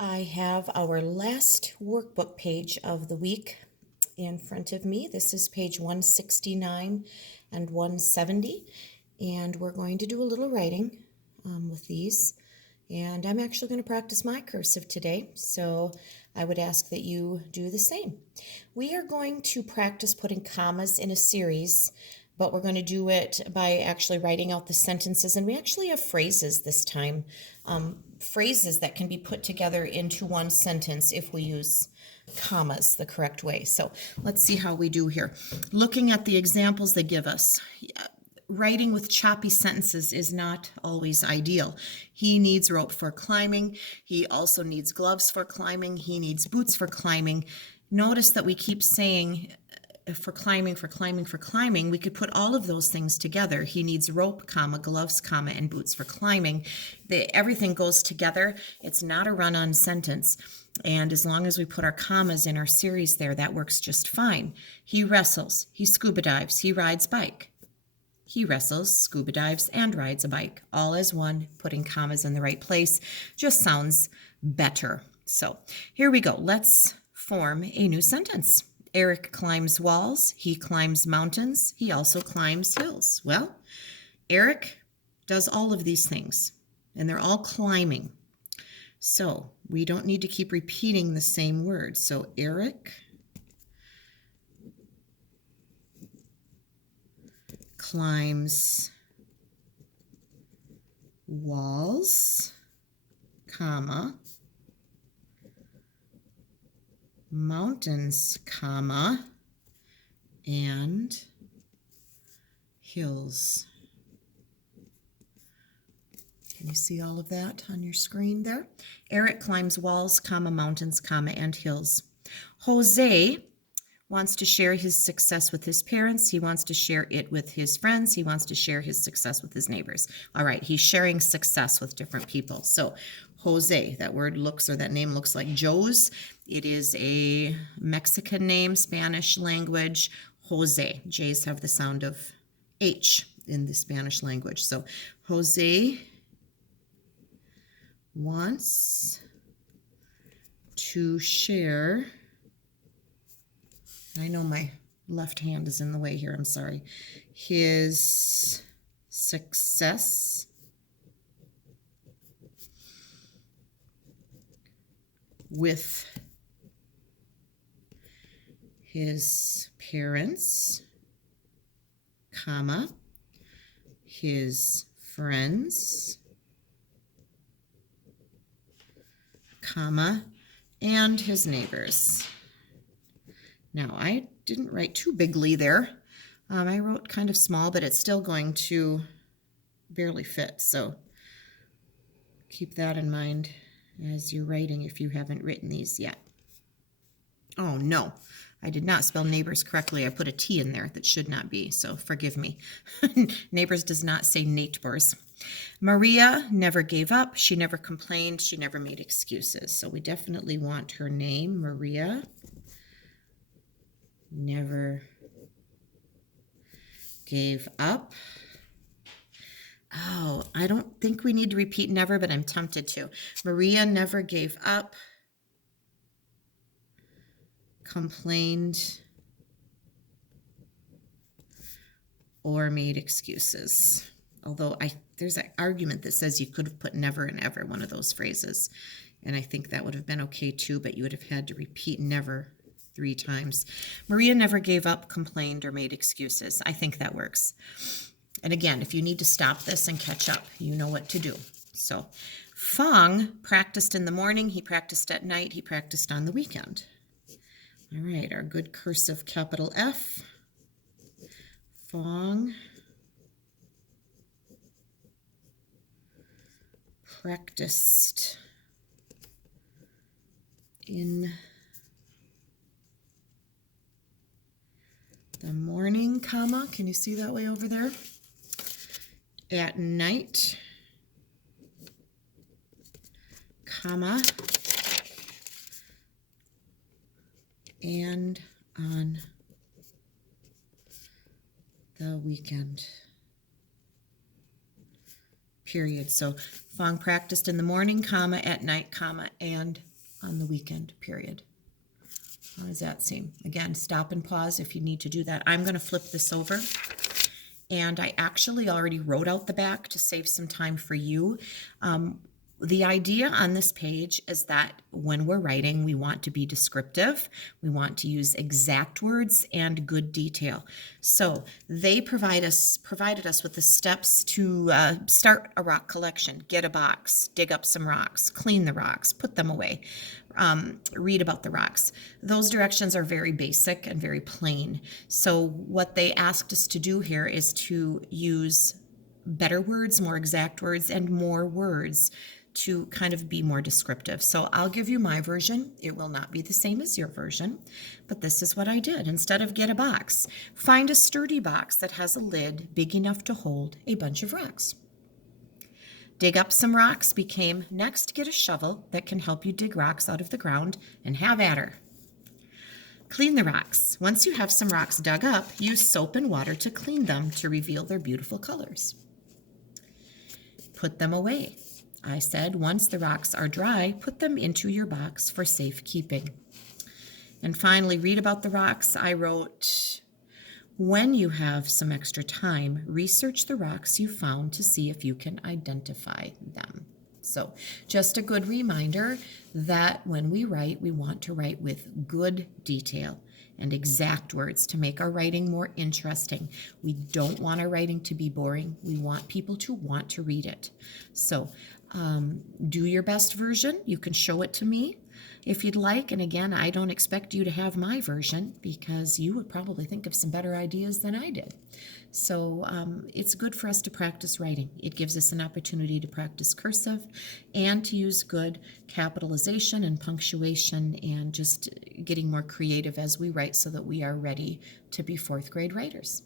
I have our last workbook page of the week in front of me. This is page 169 and 170, and we're going to do a little writing with these. And I'm actually going to practice my cursive today, so I would ask that you do the same. We are going to practice putting commas in a series, but we're going to do it by actually writing out the sentences, and we actually have phrases this time, phrases that can be put together into one sentence if we use commas the correct way. So let's see how we do here. Looking at the examples they give us, writing with choppy sentences is not always ideal. He needs rope for climbing. He also needs gloves for climbing. He needs boots for climbing. Notice that we keep saying for climbing, for climbing, for climbing. We could put all of those things together. He needs rope, comma, gloves, comma, and boots for climbing. Everything goes together. It's not a run-on sentence. And as long as we put our commas in our series there, that works just fine. He wrestles. He scuba dives. He rides bike. He wrestles, scuba dives, and rides a bike, all as one. Putting commas in the right place just sounds better. So here we go. Let's form a new sentence. Eric climbs walls. He climbs mountains. He also climbs hills. Well, Eric does all of these things, and they're all climbing. So we don't need to keep repeating the same word. So Eric climbs walls, comma, mountains, comma, and hills. Can you see all of that on your screen there? Eric climbs walls, comma, mountains, comma, and hills. Jose wants to share his success with his parents. He wants to share it with his friends. He wants to share his success with his neighbors. All right, he's sharing success with different people. So Jose, that word looks, or that name looks like Joe's. It is a Mexican name, Spanish language. Jose. J's have the sound of H in the Spanish language. So Jose wants to share. I know my left hand is in the way here, I'm sorry. His success with his parents, comma, his friends, comma, and his neighbors. Now, I didn't write too bigly there. I wrote kind of small, but it's still going to barely fit. So keep that in mind as you're writing if you haven't written these yet. Oh, no, I did not spell neighbors correctly. I put a T in there that should not be, so forgive me. Neighbors does not say neighbors. Maria never gave up. She never complained. She never made excuses. So we definitely want her name, Maria. Never gave up. Oh, I don't think we need to repeat never, but I'm tempted to. Maria never gave up, complained, or made excuses. Although there's an argument that says you could have put never and ever, one of those phrases. And I think that would have been okay too, but you would have had to repeat never 3 times. Maria never gave up, complained, or made excuses. I think that works. And again, if you need to stop this and catch up, you know what to do. So Fong practiced in the morning. He practiced at night. He practiced on the weekend. All right, our good cursive capital F. Fong practiced in the morning, comma, can you see that way over there? At night, comma, and on the weekend. Period. So Fong practiced in the morning, comma, at night, comma, and on the weekend period. How does that seem? Again, stop and pause if you need to do that. I'm going to flip this over. And I actually already wrote out the back to save some time for you. The idea on this page is that when we're writing, we want to be descriptive. We want to use exact words and good detail. So they provided us with the steps to start a rock collection, get a box, dig up some rocks, clean the rocks, put them away, read about the rocks. Those directions are very basic and very plain. So what they asked us to do here is to use better words, more exact words, and more words to kind of be more descriptive. So I'll give you my version. It will not be the same as your version, but this is what I did. Instead of get a box, find a sturdy box that has a lid big enough to hold a bunch of rocks. Dig up some rocks became next get a shovel that can help you dig rocks out of the ground and have at her. Clean the rocks. Once you have some rocks dug up, use soap and water to clean them to reveal their beautiful colors. Put them away. I said, once the rocks are dry, put them into your box for safekeeping. And finally, read about the rocks. I wrote, when you have some extra time, research the rocks you found to see if you can identify them. So just a good reminder that when we write, we want to write with good detail and exact words to make our writing more interesting. We don't want our writing to be boring. We want people to want to read it. So do your best version. You can show it to me if you'd like. And again, I don't expect you to have my version because you would probably think of some better ideas than I did. So it's good for us to practice writing. It gives us an opportunity to practice cursive and to use good capitalization and punctuation and just getting more creative as we write so that we are ready to be fourth grade writers.